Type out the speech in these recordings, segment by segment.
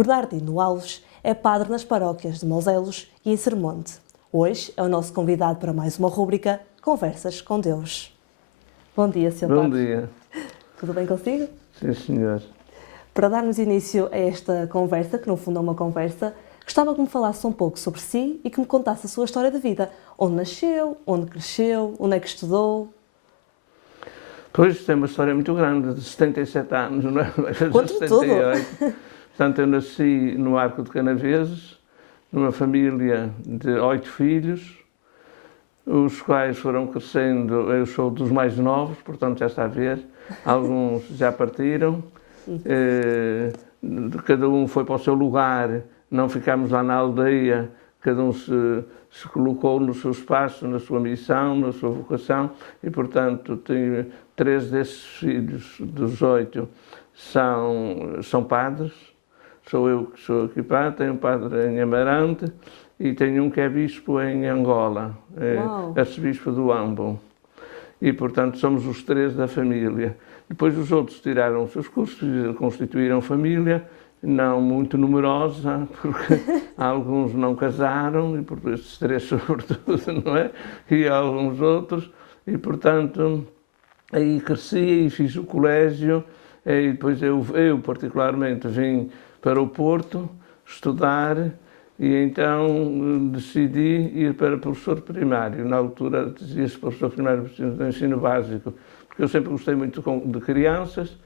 Bernardino Alves é padre nas paróquias de Moselos e em Sermonte. Hoje é o nosso convidado para mais uma rúbrica Conversas com Deus. Bom dia, Sr. Padre. Bom dia. Tudo bem consigo? Sim, senhor. Para darmos início a esta conversa, que no fundo é uma conversa, gostava que me falasse um pouco sobre si e que me contasse a sua história de vida. Onde nasceu, onde cresceu, onde é que estudou? Pois, tem uma história muito grande, de 77 anos, não é? Conte-me 78. Portanto, eu nasci no Arco de Canaveses, numa família de 8 filhos, os quais foram crescendo. Eu sou dos mais novos, portanto já está a ver, alguns já partiram, cada um foi para o seu lugar, não ficámos lá na aldeia, cada um se colocou no seu espaço, na sua missão, na sua vocação, e portanto tenho 3 desses filhos dos 8 são padres. Sou eu que sou aqui padre, tenho um padre em Amarante e tenho um que é bispo em Angola, arcebispo do Ambo. E, portanto, somos os 3 da família. Depois os outros tiraram os seus cursos, constituíram família, não muito numerosa, porque alguns não casaram, e por esses 3 sobretudo, não é? E alguns outros, e, portanto, aí cresci e fiz o colégio, e depois eu particularmente vim para o Porto estudar e então decidi ir para professor primário. Na altura dizia-se professor primário de ensino básico, porque eu sempre gostei muito de crianças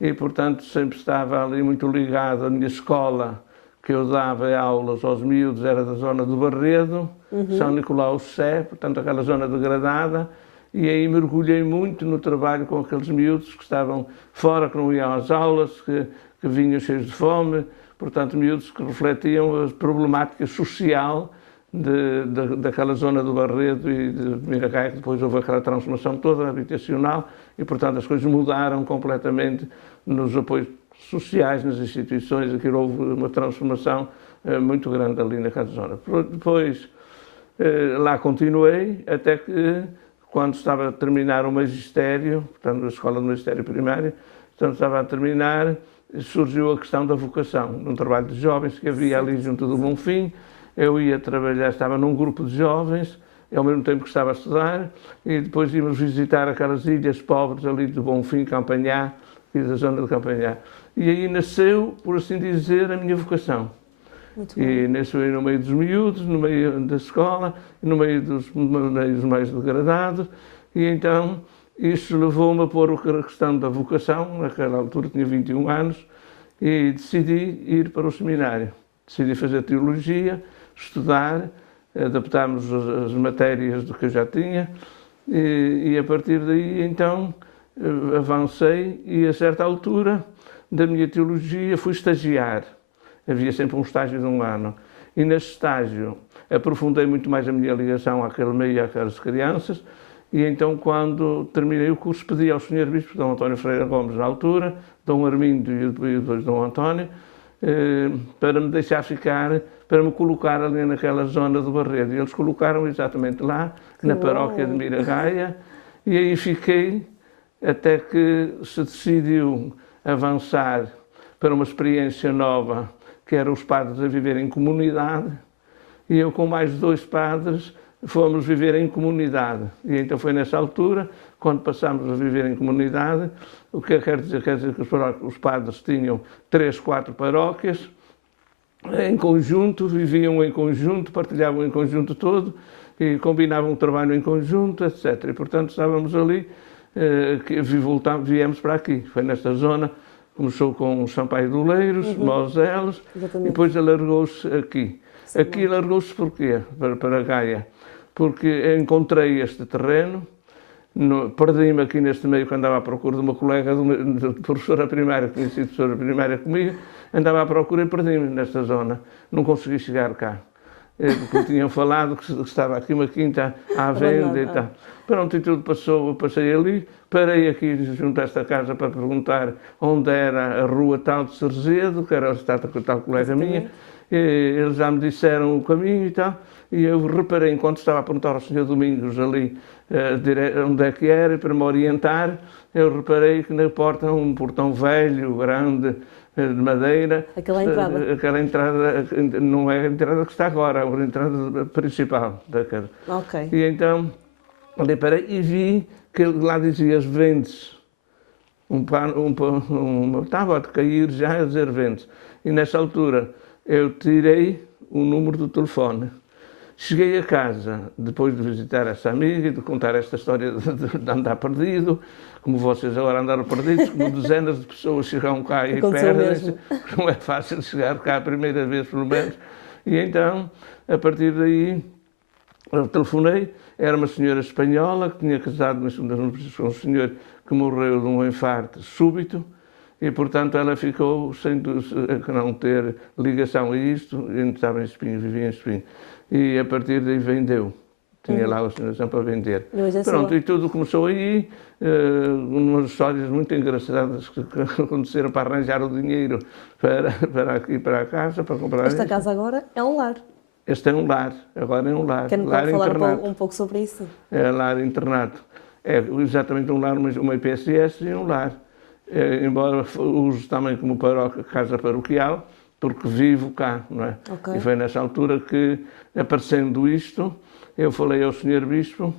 e, portanto, sempre estava ali muito ligado à minha escola, que eu dava aulas aos miúdos, era da zona do Barredo, São Nicolau Sé, portanto aquela zona degradada, e aí mergulhei muito no trabalho com aqueles miúdos que estavam fora, que não iam às aulas, que vinham cheios de fome, portanto, miúdos que refletiam a problemática social daquela zona do Barredo e de Miragaia, que depois houve aquela transformação toda habitacional e, portanto, as coisas mudaram completamente nos apoios sociais, nas instituições, aquilo houve uma transformação muito grande ali naquela zona. Depois, lá continuei, até que, quando estava a terminar o magistério, portanto, a escola do magistério primário, portanto, estava a terminar, surgiu a questão da vocação, num trabalho de jovens que havia ali junto do Bonfim. Eu ia trabalhar, estava num grupo de jovens, ao mesmo tempo que estava a estudar, e depois íamos visitar aquelas ilhas pobres ali do Bonfim, Campanhá, e da zona de Campanhá. E aí nasceu, por assim dizer, a minha vocação. E nasceu no meio dos miúdos, no meio da escola, no meio dos meios mais degradados, e então isso levou-me a pôr a questão da vocação. Naquela altura tinha 21 anos e decidi ir para o seminário. Decidi fazer teologia, estudar, adaptámos as matérias do que eu já tinha e a partir daí então avancei e a certa altura da minha teologia fui estagiar. Havia sempre um estágio de 1 ano e nesse estágio aprofundei muito mais a minha ligação àquele meio e àquelas crianças. E então, quando terminei o curso, pedi ao Sr. Bispo, Dom António Freire Gomes, na altura, Dom Armindo e depois Dom António, para me deixar ficar, para me colocar ali naquela zona do Barredo. E eles colocaram exatamente lá, na paróquia de Miragaia, e aí fiquei até que se decidiu avançar para uma experiência nova, que era os padres a viver em comunidade, e eu com mais 2 padres, fomos viver em comunidade. E então foi nessa altura, quando passámos a viver em comunidade, o que quer dizer que os padres tinham 3, 4 paróquias, em conjunto, viviam em conjunto, partilhavam em conjunto todo, e combinavam o trabalho em conjunto, etc. E, portanto, estávamos ali, viemos para aqui. Foi nesta zona, começou com Sampaio de Oleiros, Moselos, e depois alargou-se aqui. Aqui alargou-se porquê? Para Gaia. Porque encontrei este terreno, perdi-me aqui neste meio que andava à procura de uma colega de professora primária, que tinha sido professora primária comigo, andava à procura e perdi-me nesta zona, não consegui chegar cá. Porque tinham falado que estava aqui uma quinta à venda e tal. Pronto, e tudo passou, passei ali, parei aqui junto a esta casa para perguntar onde era a rua tal de Cerzedo, que era a tal colega minha, e eles já me disseram o caminho e tal, e eu reparei, enquanto estava a perguntar ao Sr. Domingos ali onde é que era, para me orientar, eu reparei que na porta um portão velho, grande, de madeira. Aquela entrada. Aquela entrada, não é a entrada que está agora, é a entrada principal da casa. Ok. E então, olhei para aí e vi que lá dizia as Vendes. Estava a cair já a dizer Vendes. E nessa altura eu tirei o número do telefone. Cheguei a casa, depois de visitar essa amiga e de contar esta história de andar perdido, como vocês agora andaram perdidos, como dezenas de pessoas chegam cá e perdem-se, não é fácil chegar cá a primeira vez, pelo menos. E então, a partir daí, eu telefonei, era uma senhora espanhola que tinha casado com um senhor que morreu de um infarto súbito, e, portanto, ela ficou sem não ter ligação a isto, e estava em Espinho, vivia em Espinho. E a partir daí vendeu. Tinha lá a assinação para vender. Pronto, e tudo começou aí, umas histórias muito engraçadas que aconteceram para arranjar o dinheiro para aqui, para a casa, para comprar Esta casa agora é um lar. Este é um lar, agora é um lar. Quer-me falar um pouco sobre isso? É lar internato. É exatamente um lar, uma IPSS e um lar. Embora use também como casa paroquial, porque vivo cá, não é? Okay. E foi nessa altura que, aparecendo isto, eu falei ao Sr. Bispo,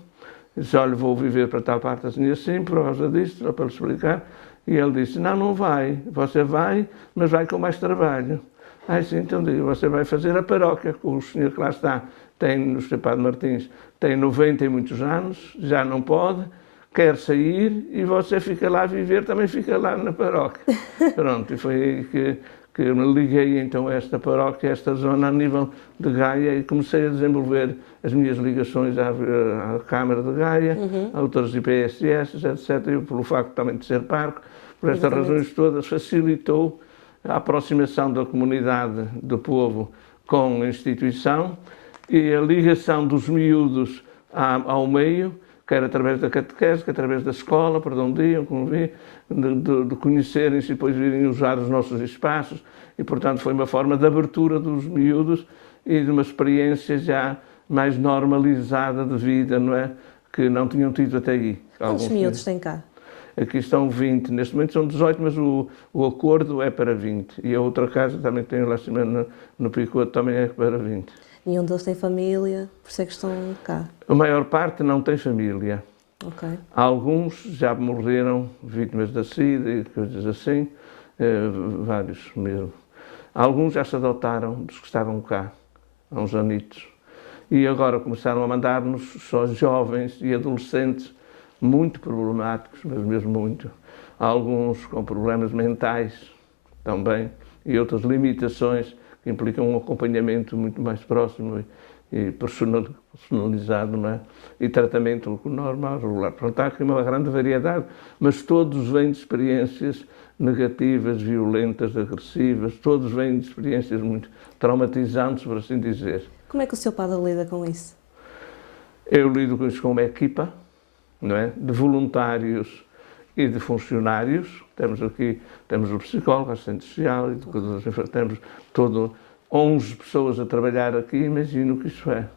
disse, olha, vou viver para tal parte assim, por causa disto, só para lhe explicar. E ele disse, não vai, você vai, mas vai com mais trabalho. Sim, então digo, você vai fazer a paróquia, com o senhor que lá está, tem no Sr. Padre Martins, tem 90 e muitos anos, já não pode, quer sair e você fica lá a viver, também fica lá na paróquia. Pronto, e foi aí que eu me liguei então a esta paróquia, a esta zona a nível de Gaia e comecei a desenvolver as minhas ligações à Câmara de Gaia, a outras IPSS, etc. E pelo facto também de ser parco, por estas razões todas, facilitou a aproximação da comunidade, do povo, com a instituição e a ligação dos miúdos ao meio, quer através da catequese, quer através da escola, para onde iam, como vi, de conhecerem-se e depois virem usar os nossos espaços. E, portanto, foi uma forma de abertura dos miúdos e de uma experiência já mais normalizada de vida, não é? Que não tinham tido até aí. Quantos miúdos têm cá? Aqui estão 20, neste momento são 18, mas o acordo é para 20. E a outra casa também tem lá no Picoto, também é para 20. Nenhum deles tem família, por isso é que estão cá? A maior parte não tem família. Ok. Alguns já morreram vítimas da SIDA e coisas assim, vários mesmo. Alguns já se adotaram dos que estavam cá, há uns anitos. E agora começaram a mandar-nos só jovens e adolescentes muito problemáticos, mas mesmo muito. Alguns com problemas mentais também e outras limitações que implicam um acompanhamento muito mais próximo e personalizado, não é? E tratamento normal, regular. Portanto, há aqui uma grande variedade, mas todos vêm de experiências negativas, violentas, agressivas, todos vêm de experiências muito traumatizantes, por assim dizer. Como é que o seu padre lida com isso? Eu lido com isso com uma equipa, não é? De voluntários e de funcionários. Temos o psicólogo, assistente social, temos 11 pessoas a trabalhar aqui, imagino o que isso é.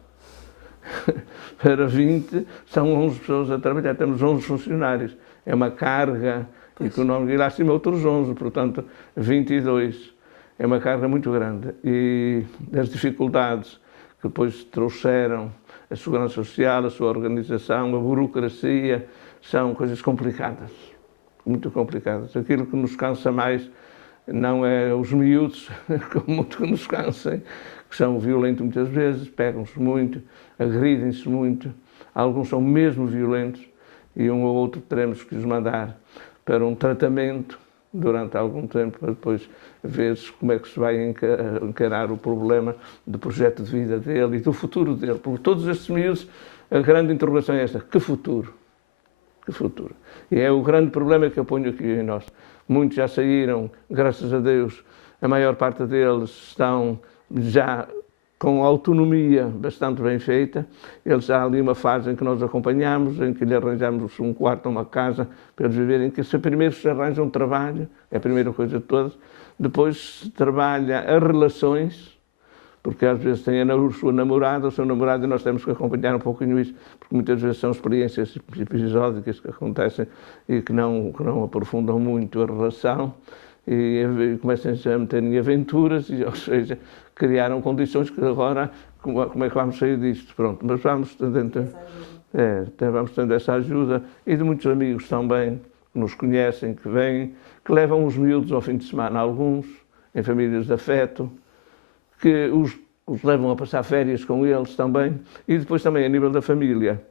Para 20, são 11 pessoas a trabalhar, temos 11 funcionários. É uma carga económica, e lá acima outros 11, portanto 22. É uma carga muito grande. E as dificuldades que depois trouxeram a segurança social, a sua organização, a burocracia, são coisas complicadas, muito complicadas. Aquilo que nos cansa mais não é os miúdos, muito que nos cansem, que são violentos muitas vezes, pegam-se muito, agridem-se muito, alguns são mesmo violentos e um ou outro teremos que os mandar para um tratamento durante algum tempo, para depois ver-se como é que se vai encarar o problema do projeto de vida dele e do futuro dele. Porque todos estes miúdos, a grande interrogação é esta: que futuro? Que futuro? E é o grande problema que eu ponho aqui em nós. Muitos já saíram, graças a Deus, a maior parte deles estão já com autonomia bastante bem feita. Eles há ali uma fase em que nós acompanhamos, em que lhe arranjamos um quarto, uma casa para eles viverem, que primeiro se arranja um trabalho, é a primeira coisa de todas, depois se trabalha as relações, porque às vezes tem a sua namorada, o seu namorado, e nós temos que acompanhar um pouquinho isso, porque muitas vezes são experiências episódicas que acontecem e que não aprofundam muito a relação. e começam-se a meter em aventuras, ou seja, criaram condições que agora, como é que vamos sair disto? Pronto, mas vamos tendo essa ajuda e de muitos amigos também, que nos conhecem, que vêm, que levam os miúdos ao fim de semana, alguns, em famílias de afeto, que os levam a passar férias com eles também, e depois também a nível da família.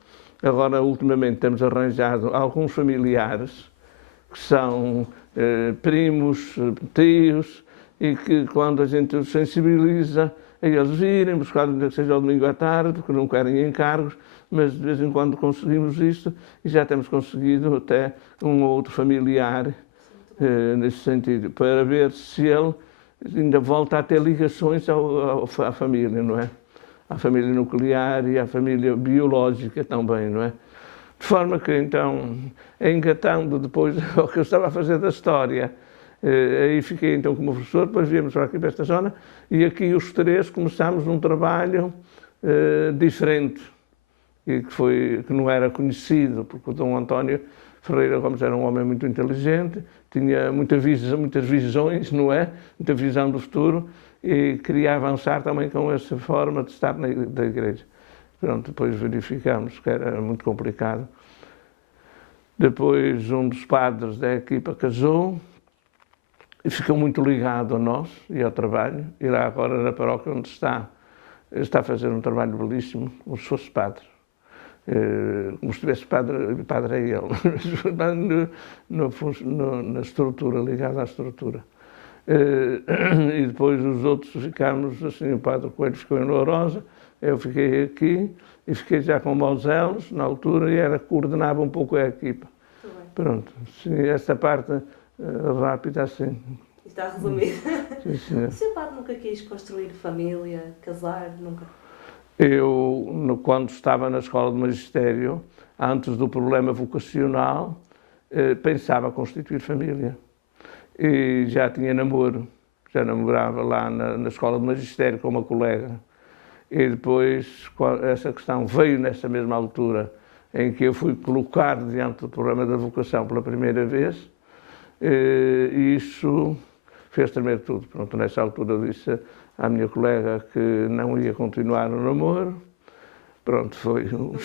Agora, ultimamente, temos arranjado alguns familiares que são primos, tios, e que quando a gente os sensibiliza, a eles virem buscar, que seja ao domingo à tarde, porque não querem encargos, mas de vez em quando conseguimos isto, e já temos conseguido até um ou outro familiar nesse sentido, para ver se ele ainda volta a ter ligações à família, não é? À família nuclear e à família biológica também, não é? De forma que, então, engatando depois o que eu estava a fazer da história, aí fiquei então como professor, depois viemos para aqui para esta zona, e aqui os três começámos um trabalho diferente, e que não era conhecido, porque o Dom António Ferreira Gomes era um homem muito inteligente, tinha muitas visões, não é? Muita visão do futuro, e queria avançar também com essa forma de estar da igreja. Pronto, depois verificamos que era muito complicado. Depois um dos padres da equipa casou e ficou muito ligado a nós e ao trabalho. E lá agora na paróquia onde está a fazer um trabalho belíssimo, como se fosse padre. Como se tivesse padre é ele, na estrutura, ligado à estrutura. E depois os outros ficámos, assim, o padre Coelho ficou em Lourosa, eu fiquei aqui e fiquei já com Mauselos na altura e coordenava um pouco a equipa. Pronto, sim, esta parte rápida assim. Está resumido. Sim, o seu padre nunca quis construir família, casar, nunca? Eu, quando estava na escola de magistério, antes do problema vocacional, pensava constituir família. E já tinha namoro, já namorava lá na escola de magistério com uma colega. E depois essa questão veio nessa mesma altura em que eu fui colocar diante do problema da vocação pela primeira vez, e isso fez tremer tudo. Pronto, nessa altura eu disse à minha colega que não ia continuar o namoro. Pronto, foi um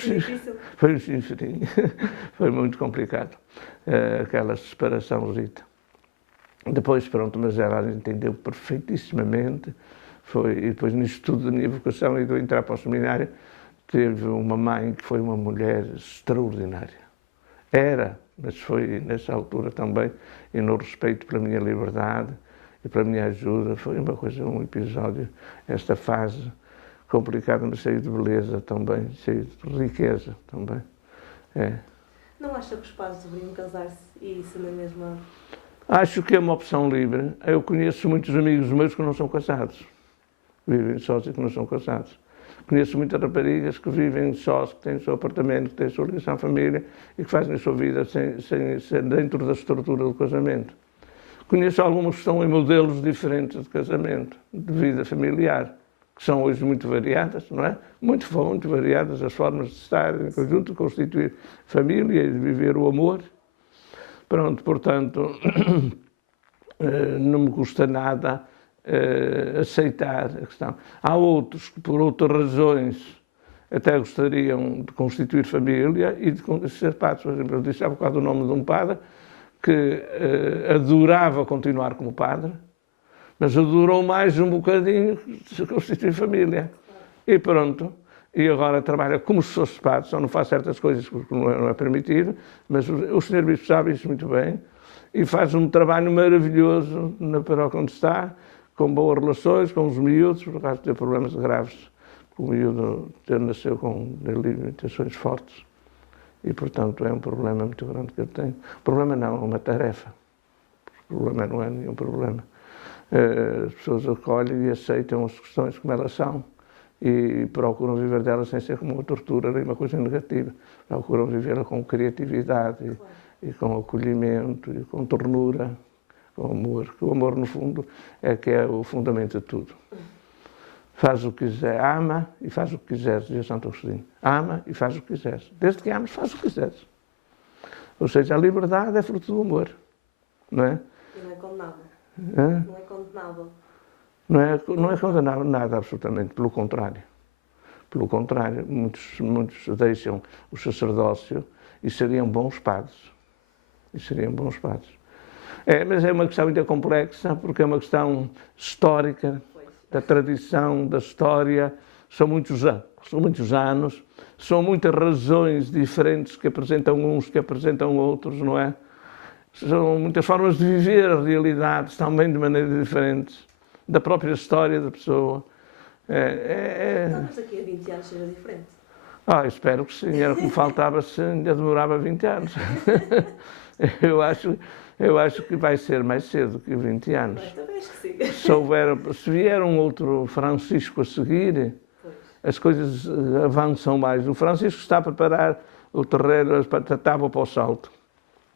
sinferinho. Foi muito complicado, aquela separaçãozita. Depois, pronto, mas ela entendeu perfeitíssimamente. E depois, nisso tudo da minha vocação e do entrar para o seminário, teve uma mãe que foi uma mulher extraordinária. Era, mas foi nessa altura também, e no respeito pela minha liberdade e pela minha ajuda, foi uma coisa, um episódio, esta fase complicada, mas cheio de beleza também, cheio de riqueza também. Não acha que os pais deveriam casar-se e isso na mesma... Acho que é uma opção livre. Eu conheço muitos amigos meus que não são casados, vivem sós e que não são casados. Conheço muitas raparigas que vivem sós, que têm o seu apartamento, que têm a sua ligação à família e que fazem a sua vida sem dentro da estrutura do casamento. Conheço algumas que estão em modelos diferentes de casamento, de vida familiar, que são hoje muito variadas, não é? Muito variadas as formas de estar em conjunto, de constituir família e de viver o amor. Pronto, portanto, não me custa nada aceitar a questão. Há outros que, por outras razões, até gostariam de constituir família e de ser padres. Por exemplo, eu disse há bocado o nome de um padre que adorava continuar como padre, mas adorou mais um bocadinho de constituir família. E pronto. E agora trabalha como se fosse padre, só não faz certas coisas porque não é permitido, mas o Sr. Bispo sabe isso muito bem e faz um trabalho maravilhoso na paróquia onde está, com boas relações com os miúdos, por causa de ter problemas graves. O miúdo nasceu com limitações fortes e, portanto, é um problema muito grande que eu tenho. Problema não, é uma tarefa. O problema não é nenhum problema. As pessoas acolhem e aceitam as questões como elas são e procuram viver delas sem ser como uma tortura nem uma coisa negativa. Procuram vivê-la com criatividade e com acolhimento e com ternura, com amor. O amor, no fundo, é que é o fundamento de tudo. Faz o que quiser, ama e faz o que quiseres, diz Santo Agostinho. Ama e faz o que quiseres. Desde que ames, faz o que quiseres. Ou seja, a liberdade é fruto do amor, não é? E não é condenada. Hã? Não é condenável. Não é condenável nada, absolutamente, pelo contrário. Pelo contrário, muitos deixam o sacerdócio e seriam bons padres. E seriam bons padres. Mas é uma questão ainda complexa, porque é uma questão histórica, da tradição, da história. São muitos anos, são muitas razões diferentes que apresentam uns, que apresentam outros, não é? São muitas formas de viver a realidade, também de maneiras diferentes, da própria história da pessoa. Talvez daqui a 20 anos seja diferente. Espero que sim. Era como faltava, se ainda demorava 20 anos. Eu acho que vai ser mais cedo que 20 anos. Também acho que sim. Se vier um outro Francisco a seguir, as coisas avançam mais. O Francisco está a preparar o terreno, a tábua para o salto.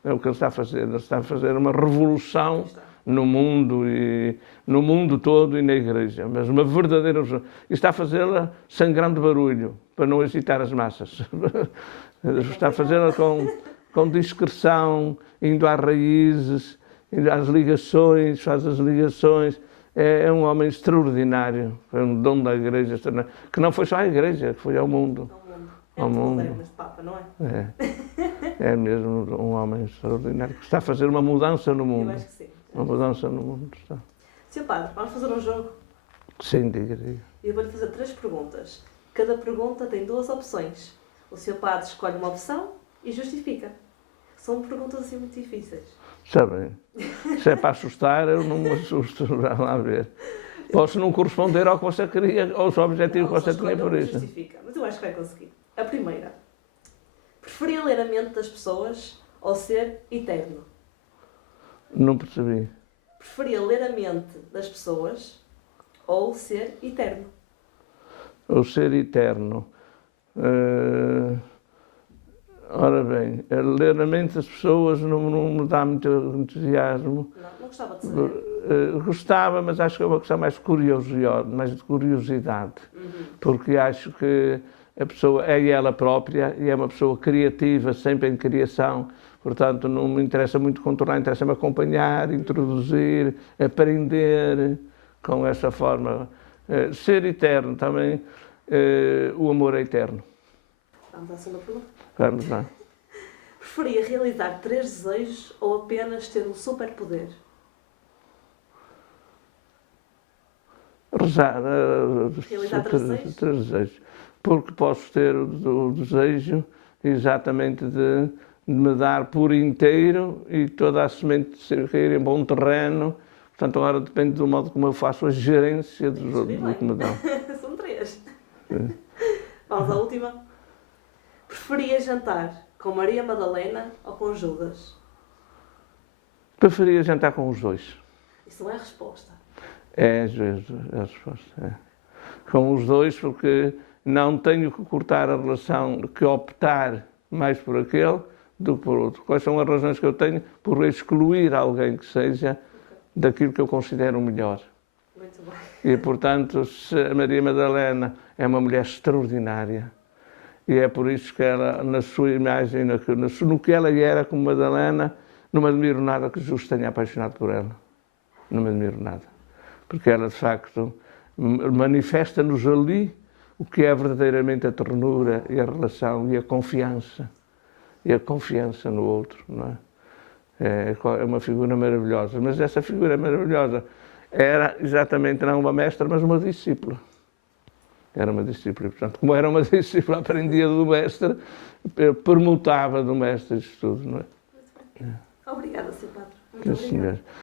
É o que ele está a fazer. Ele está a fazer uma revolução no mundo todo e na Igreja, mas uma verdadeira revolução. E está a fazê-la sem grande barulho, para não agitar as massas. Está a fazê-la com discrição, indo às raízes, indo às ligações, faz as ligações. É um homem extraordinário, foi um dom da Igreja, que não foi só à Igreja, que foi ao mundo. Ao mundo. Este Papa, não é? É mesmo um homem extraordinário, que está a fazer uma mudança no mundo. Eu acho que sim. Uma mudança no mundo. Está. Sr. Padre, vamos fazer um jogo? Sim, diga. Eu vou-lhe fazer 3 perguntas. Cada pergunta tem 2 opções. O Sr. Padre escolhe uma opção e justifica. São perguntas assim muito difíceis. Está bem. Se é para assustar, eu não me assusto. Vá lá ver. Posso não corresponder ao que você queria, ao seu objetivo que você tinha por isso. Justifica, mas eu acho que vai conseguir. A primeira. Preferia ler a mente das pessoas ou ser eterno? Não percebi. Preferia ler a mente das pessoas ou ser eterno? Ou ser eterno. Ora bem, ler a mente das pessoas não me dá muito entusiasmo. Não gostava de saber. Gostava, mas acho que é uma questão mais de curiosidade. Porque acho que a pessoa é ela própria e é uma pessoa criativa, sempre em criação. Portanto, não me interessa muito controlar, interessa-me acompanhar, introduzir, aprender com essa forma. Ser eterno também, o amor é eterno. Vamos à segunda pergunta. Vamos lá. Preferia realizar 3 desejos ou apenas ter um superpoder? Realizar 3 desejos. Porque posso ter o desejo exatamente de me dar por inteiro e toda a semente cair em bom terreno. Portanto, agora depende do modo como eu faço a gerência do que me dão. São 3. Vamos à última. Preferia jantar com Maria Madalena ou com Judas? Preferia jantar com os dois. Isso não é a resposta. É, às vezes, é a resposta. É. Com os dois, porque não tenho que cortar a relação, que optar mais por aquele do que por outro. Quais são as razões que eu tenho por excluir alguém que seja daquilo que eu considero melhor? Muito bem. E, portanto, se a Maria Madalena é uma mulher extraordinária, e é por isso que ela, na sua imagem, no que ela era como Madalena, não me admiro nada que Jesus tenha apaixonado por ela. Não me admiro nada. Porque ela, de facto, manifesta-nos ali o que é verdadeiramente a ternura e a relação e a confiança. E a confiança no outro, não é? É uma figura maravilhosa. Mas essa figura maravilhosa era exatamente não uma mestra, mas uma discípula. Era uma discípula. Portanto, como era uma discípula, aprendia do mestre, permutava do mestre isto tudo, não é? Obrigada, Sr. Padre. Muito Sim, obrigada. senhor.